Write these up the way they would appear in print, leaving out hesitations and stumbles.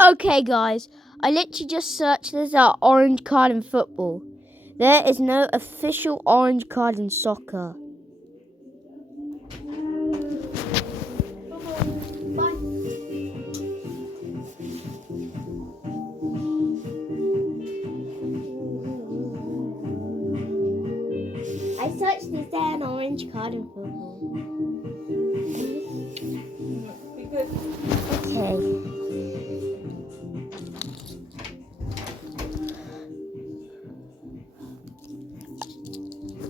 Okay, guys, I literally just searched this out, orange card in football. There is no official orange card in soccer. I searched, is there an orange card in football? Okay.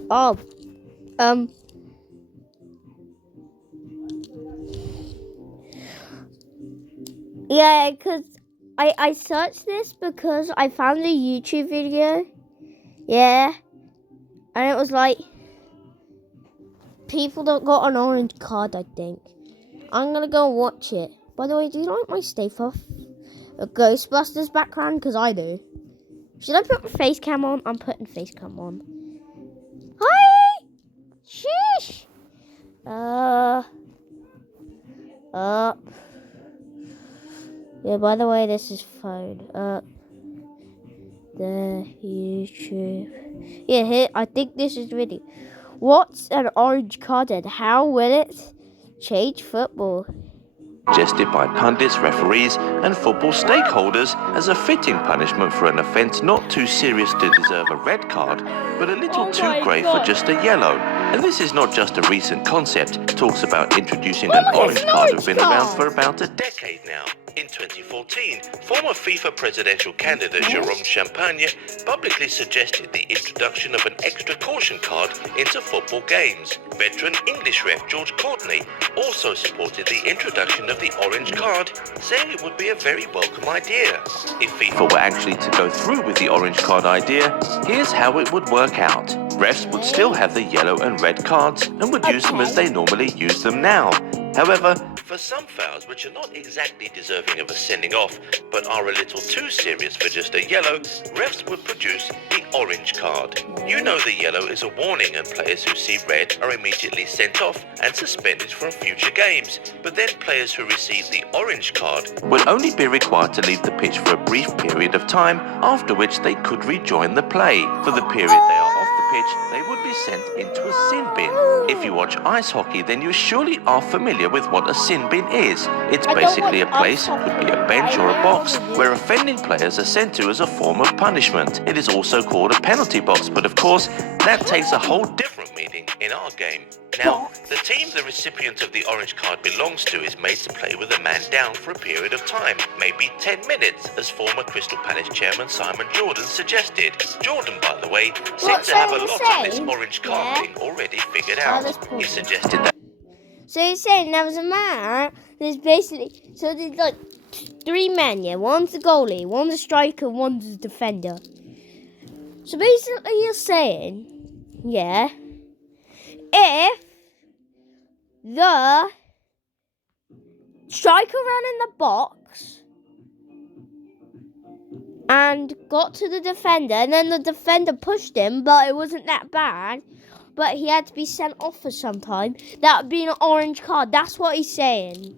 Oh, yeah, because I searched this because I found a YouTube video. Yeah, and it was like, people that got an orange card, I think. I'm gonna go and watch it. By the way, do you like my Stay Puft Ghostbusters background? Because I do. Should I put my face cam on? I'm putting face cam on. Hi! Sheesh! Yeah, by the way, this is phone. The YouTube. Yeah, here, I think this is video. What's an orange card and how will it change football? Suggested by pundits, referees and football stakeholders as a fitting punishment for an offence not too serious to deserve a red card, but a little too grey for just a yellow. And this is not just a recent concept. Talks about introducing an orange card have been around for about a decade now. In 2014, former FIFA presidential candidate Jérôme Champagne publicly suggested the introduction of an extra caution card into football games. Veteran English ref George Courtney also supported the introduction of the orange card, saying it would be a very welcome idea. If FIFA were actually to go through with the orange card idea, here's how it would work out. Refs would still have the yellow and red cards and would use them as they normally use them now. However, for some fouls which are not exactly deserving of a sending off, but are a little too serious for just a yellow, refs would produce the orange card. You know the yellow is a warning and players who see red are immediately sent off and suspended from future games. But then players who receive the orange card would only be required to leave the pitch for a brief period of time, after which they could rejoin the play. For the period they are off the pitch, they would be sent into a sin bin. If you watch ice hockey, then you surely are familiar with what a sin bin is. It's basically a place, could be a bench or a box, where offending players are sent to as a form of punishment. It is also called a penalty box, but of course, that takes a whole different meaning in our game. Now, the team the recipient of the orange card belongs to is made to play with a man down for a period of time, maybe 10 minutes, as former Crystal Palace chairman Simon Jordan suggested. Jordan, by the way, seems to have a lot of this orange card thing already figured out. He suggested that. So he's saying there was a man, there's basically, so there's like 3 men, yeah? One's the goalie, one's a striker, one's a defender. So basically you're saying, yeah, if the striker ran in the box and got to the defender, and then the defender pushed him, but it wasn't that bad, but he had to be sent off for some time, that would be an orange card. That's what he's saying.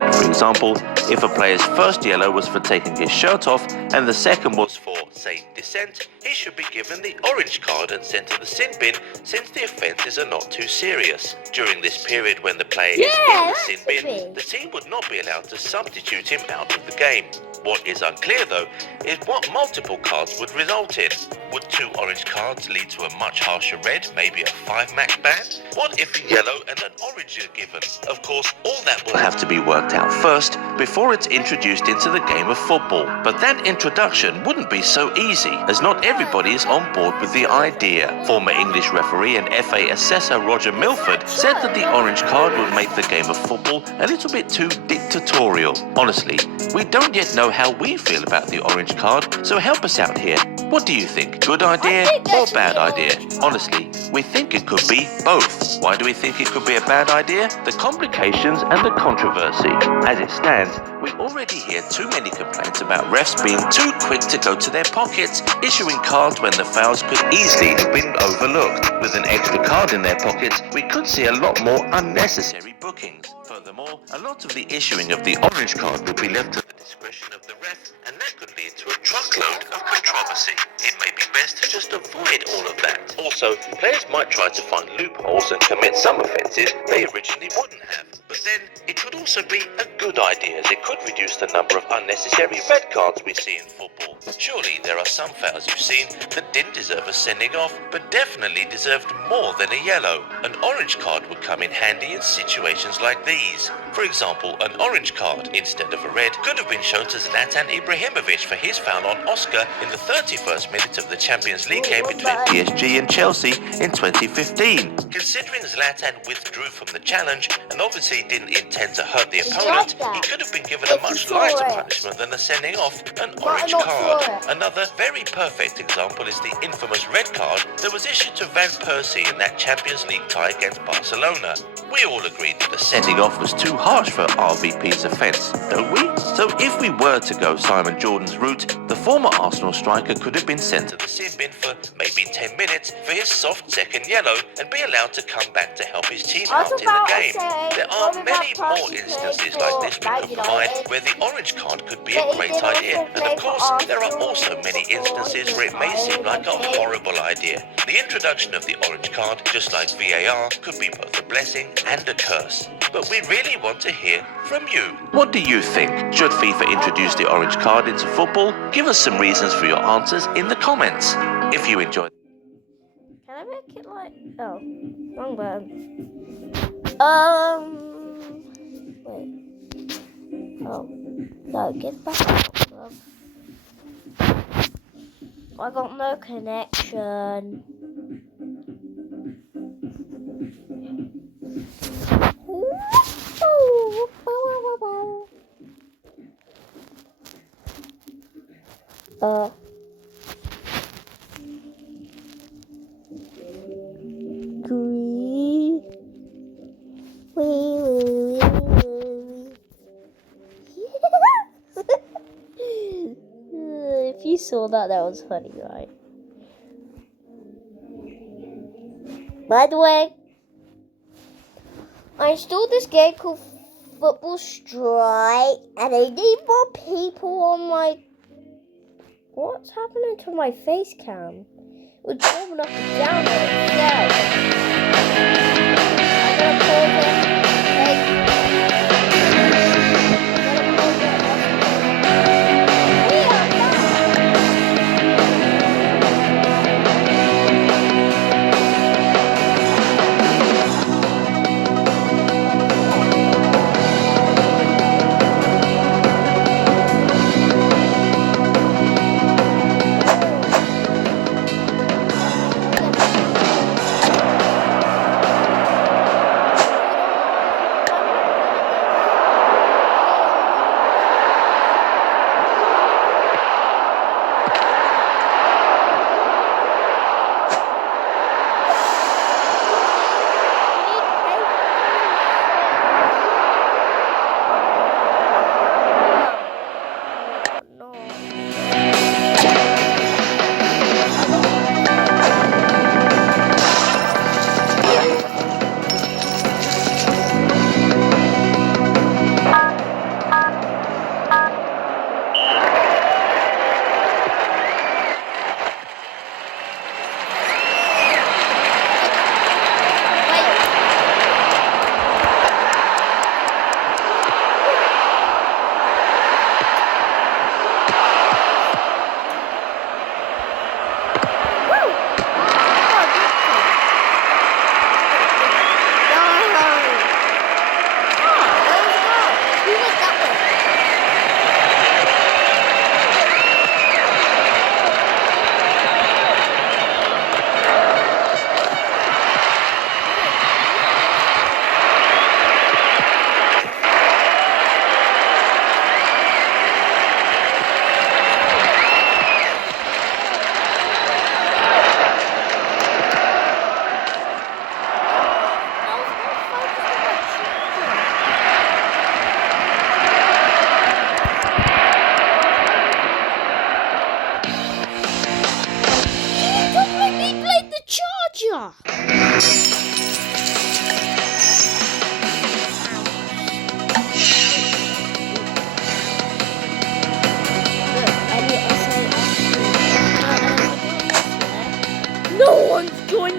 For example, if a player's first yellow was for taking his shirt off and the second was for, say, dissent, he should be given the orange card and sent to the sin bin, since the offences are not too serious. During this period when the player is in the sin bin, the team would not be allowed to substitute him out of the game. What is unclear, though, is what multiple cards would result in. Would 2 orange cards lead to a much harsher red, maybe a 5-match ban? What if a yellow and an orange are given? Of course, all that will have to be worked out first before it's introduced into the game of football. But that introduction wouldn't be so easy, as not everybody is on board with the idea. Former English referee and FA assessor Roger Milford said that the orange card would make the game of football a little bit too dictatorial. Honestly, we don't yet know how we feel about the orange card, so help us out here. What do you think? Good idea or bad idea? Honestly, We think it could be both. Why do we think it could be a bad idea? The complications and the controversy. As it stands, we already hear too many complaints about refs being too quick to go to their pockets, issuing cards when the fouls could easily have been overlooked. With an extra card in their pockets, we could see a lot more unnecessary bookings. Furthermore, a lot of the issuing of the orange card would be left to the discretion of the ref, and that could lead to a truckload of controversy. It may be best to just avoid all of that. Also, players might try to find loopholes and commit some offences they originally wouldn't have. But then, it could also be a good idea, as it could reduce the number of unnecessary red cards we see in football. Surely there are some fouls you've seen that didn't deserve a sending off, but definitely deserved more than a yellow. An orange card would come in handy in situations like these. For example, an orange card instead of a red could have been shown to Zlatan Ibrahimovic for his foul on Oscar in the 31st minute of the Champions League game between PSG and Chelsea in 2015. Considering Zlatan withdrew from the challenge and obviously didn't intend to hurt the opponent, he could have been given a much lighter punishment than the sending off an orange card. Another very perfect example is the infamous red card that was issued to Van Persie in that Champions League tie against Barcelona. We all agreed that the sending off was too harsh for RVP's offence, don't we? So if we were to go Simon Jordan's route, the former Arsenal striker could have been sent to the sin bin for maybe 10 minutes for his soft second yellow and be allowed to come back to help his team out in the game. There are many more instances like this we could provide where the orange card could be a great idea, and of course there are also many instances where it may seem like a horrible idea. The introduction of the orange card, just like VAR, could be both a blessing and a curse. But we really want to hear from you. What do you think? Should FIFA introduce the orange card into football? Give us some reasons for your answers in the comments. If you enjoyed... Can I make it like... Oh, wrong button. Wait. Oh, no, get back out, love. I got no connection. Green. If you saw that, that was funny, right? By the way, I installed this game called Football Strike, and I need more people on my... What's happening to my face cam? It's moving up and down on itself. I'm gonna pause it.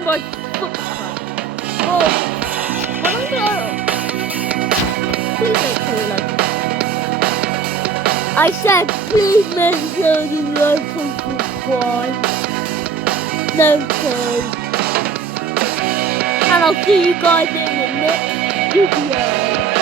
mention my footprint. Oh, when I'm gonna... Please make sure you like it. I said please make sure you like and subscribe. No code. And I'll see you guys in the next video.